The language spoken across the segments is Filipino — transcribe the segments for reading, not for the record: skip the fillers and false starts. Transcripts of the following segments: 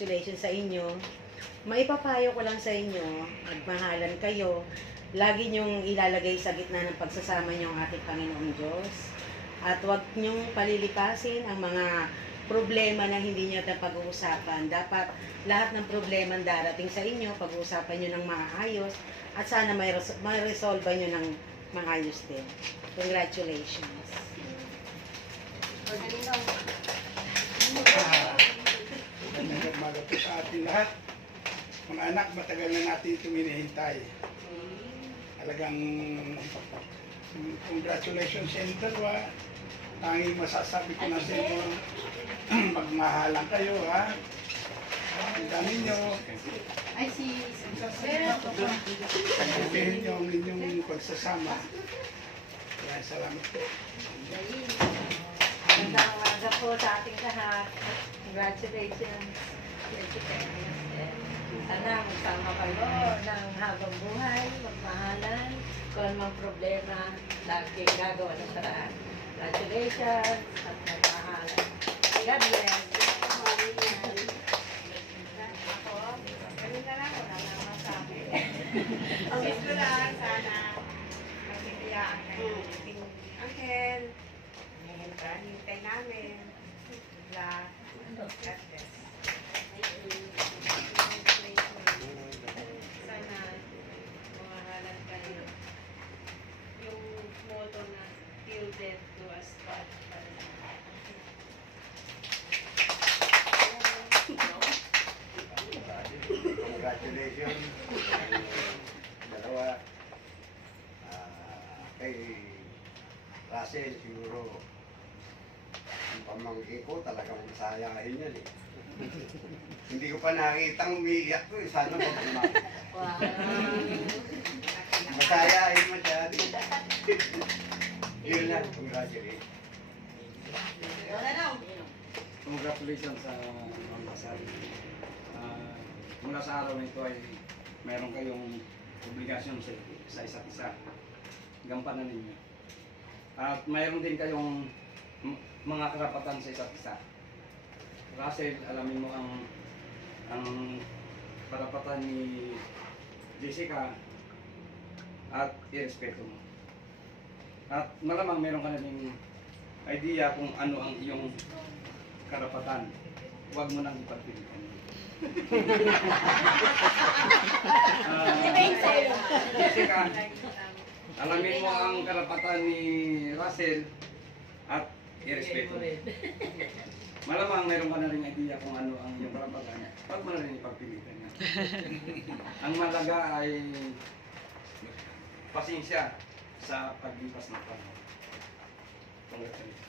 congratulations sa inyo. Maipapayo ko lang sa inyo, magmahalan kayo. Lagi niyong ilalagay sa gitna ng pagsasama niyo ang ating Panginoong Diyos. At huwag niyong palilipasin ang mga problema na hindi niyo pag-uusapan. Dapat lahat ng problema darating sa inyo, pag-uusapan niyo ng maayos at sana may-resolve niyo ng maayos din. Congratulations. Magandang umaga po sa ating lahat. Mga anak, matagal na natin ito hinihintay. Talagang congratulations sa inyong dalawa. Tanging masasabi ko na sa inyo, magmahalan kayo, ha? Ang dami nyo. Pagpipihin nyo ang inyong pagsasama. Kaya salamat po. Magandang umaga po sa ating lahat. Congratulations. Sana magsama kayo ng habang buhay, magmahalan. Kung anumang problema, lagi gagawa ng paraan. Congratulations at magmahalan. God bless. Ako, ganun na lang, wala na masabi. Ang gusto ko lang, sana magkikiyaan kayo. Uncle, hintay namin. God bless. Sana mamahalan kayo. Yung motto na till death do us part. Congratulations. Dalawa. Kay Russell, siguro ang pamangkin ko talagang masayahin yan eh. Hindi ko pa nakitang umiiyak ko eh. Sana magmamahal. Wow. Masayahin mo dyan. Yun lang. Congratulations. Congratulations sa mga kasal. Mula sa araw na ito ay mayroon kayong obligasyon sa isa't isa. Gampanan ninyo. At mayroon din kayong mga karapatan sa isa't isa. Russell, alamin mo ang karapatan ni Jessica at irespeto mo. At malamang meron ka na din idea kung ano ang iyong karapatan. Huwag mo nang ipagpilitan. Jessica, alamin mo ang karapatan ni Russell at irespeto mo. Malamang meron ka na rin idea kung ano ang iyong karapatan. Huwag mo na rin ipagpilitan niya. Ang malaga ay pasensya sa paglipas ng panahon. Congratulations.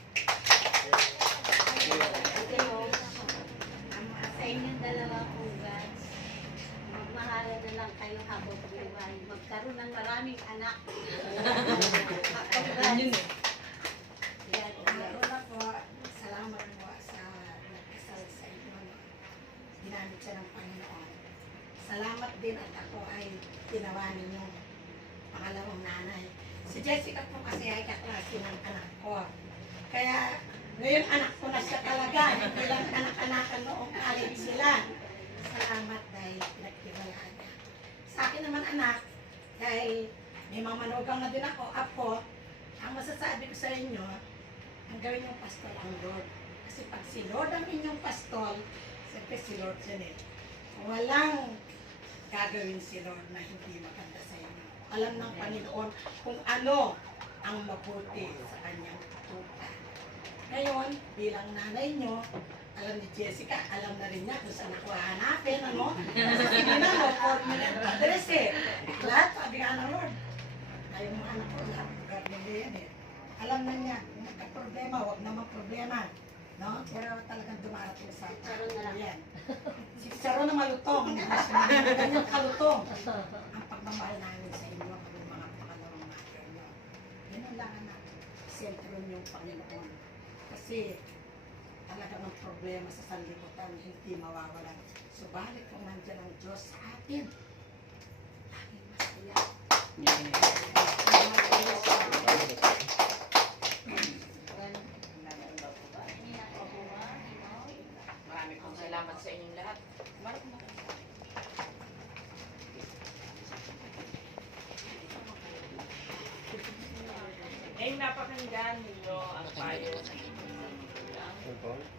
Sa inyong dalawa po, guys, magmahalan na lang kayo habang buhay. Magkaroon ng maraming anak. Una po, salamat po sa nagkasal sa inyo. Ginamit siya ng Panginoon. Salamat din at ako ay ginawa ninyo pangalawang nanay. Si Jessica po kasi ay kaklase ng anak ko. Kaya ngayon anak ko na siya talaga. Hindi lang anak-anakan noong college sila. Salamat dahil pinagtiwalaan niya. Sa akin naman anak, dahil may mga manugang na din ako, ang masasabi ko sa inyo, ang gawin yung pastol ang Lord. Kasi pag si Lord ang inyong pastol, siyempre si Lord yan eh. Walang gagawin si Lord na hindi maganda sa inyo. Alam ng Panginoon kung ano ang mabuti sa kanyang tupa. Ngayon, bilang nanay nyo, alam ni Jessica, alam na rin niya kung saan ako hahanapin, ano? Kasi sige na, no, formula at address eh. Lahat, sabi nga ng Lord. Ayaw mga anak ko, lahat lugar nila yan eh. Alam na niya, kung nagka-problema, huwag naman problema. No? Pero talagang dumarating sa Charo na lang. yan. Si Charo na malutong. Ganyan kalutong. Ang pagmamahal namin sa inyo, ang mga pangalawang mother nyo. Yan lang anak. Sentro niyong Panginoon. Kasi talagang ang problema sa sanlibutan hindi mawawalan. Subalit kung nandiyan ang Diyos sa atin, laging masaya. Maraming salamat sa inyong lahat. at marap na kayo. Ngayong napakinggan ninyo ang payo ng inyong magulang,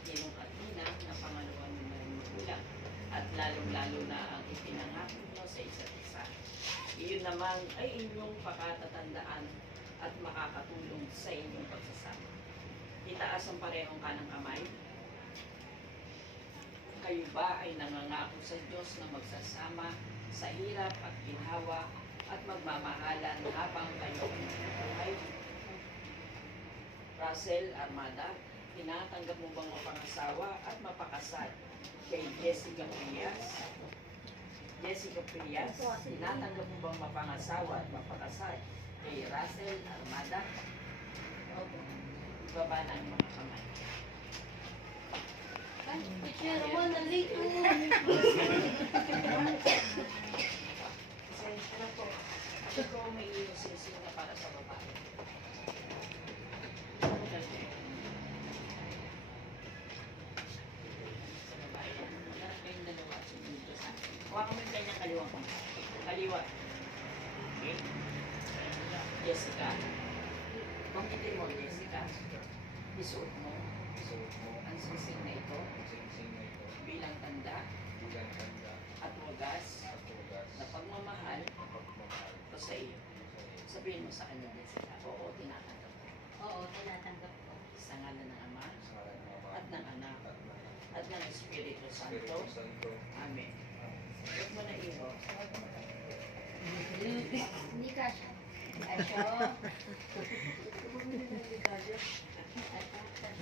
ninong at ninang na pangalawa ng magulang, at lalong-lalo na ang ipinangako nyo sa isa't isa. Iyon naman ay inyong pakatatandaan at makakatulong sa inyong pagsasama. Itaas ang parehong kanang kamay. Kayo ba ay nangangako sa Diyos na magsasama sa hirap at ginhawa at magmamahalan habang kayo ay buhay? Russell Armada, tinatanggap mo bang mapangasawa at mapakasal kay Jessica Prias? Jessica Prias, tinatanggap mo bang mapangasawa at mapakasal kay Russell Armada? Opo. Baba na ang mga kamay. Ay, teacher, nandito. Pasensya na po. Ito may inusisin na para sa babae. Sa babae yan. Magharap kayong dalawa. Sumunod sa akin. Huwakan mo yung kanyang kaliwa ko. Kaliwa. Okay? Jessica. Banggitin mo, Jessica. Isuot mo ang singsing na ito bilang tanda at wagas na pagmamahal ko sa iyo. Sabihin mo sa kanya, Jessica, oo, tinatanggap ko. Oo, tinatanggap ko. Sa ngalan ng Ama at ng Anak at ng Espiritu Santo. Amen. Huwag mo na iho. Hindi ka siya.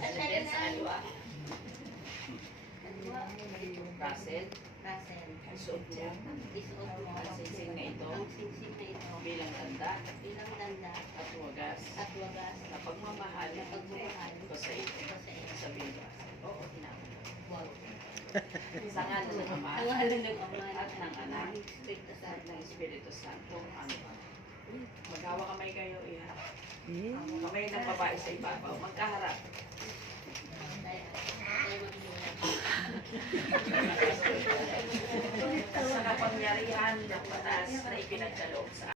Ano din sa kaliwa? Russell, Russell, isuot mo isuot mo ang singsing na ito ang singsing na ito bilang tanda bilang tanda at wagas at wagas na pagmamahal na pagmamahal ko sa iyo. ko sa iyo. Sabihin ko, oo, tinatanggap ko. Wow. Sa ngalan ng Ama Ang halan ng Ama at ng Anak Espiritu at Santo. ng Espiritu Santo. Amen. Maghawa kamay kayo, iharap. Kamay ng babae sa ibabaw. Magkaharap. Sa kapangyarihan ng mataas na ipinagkaloob sa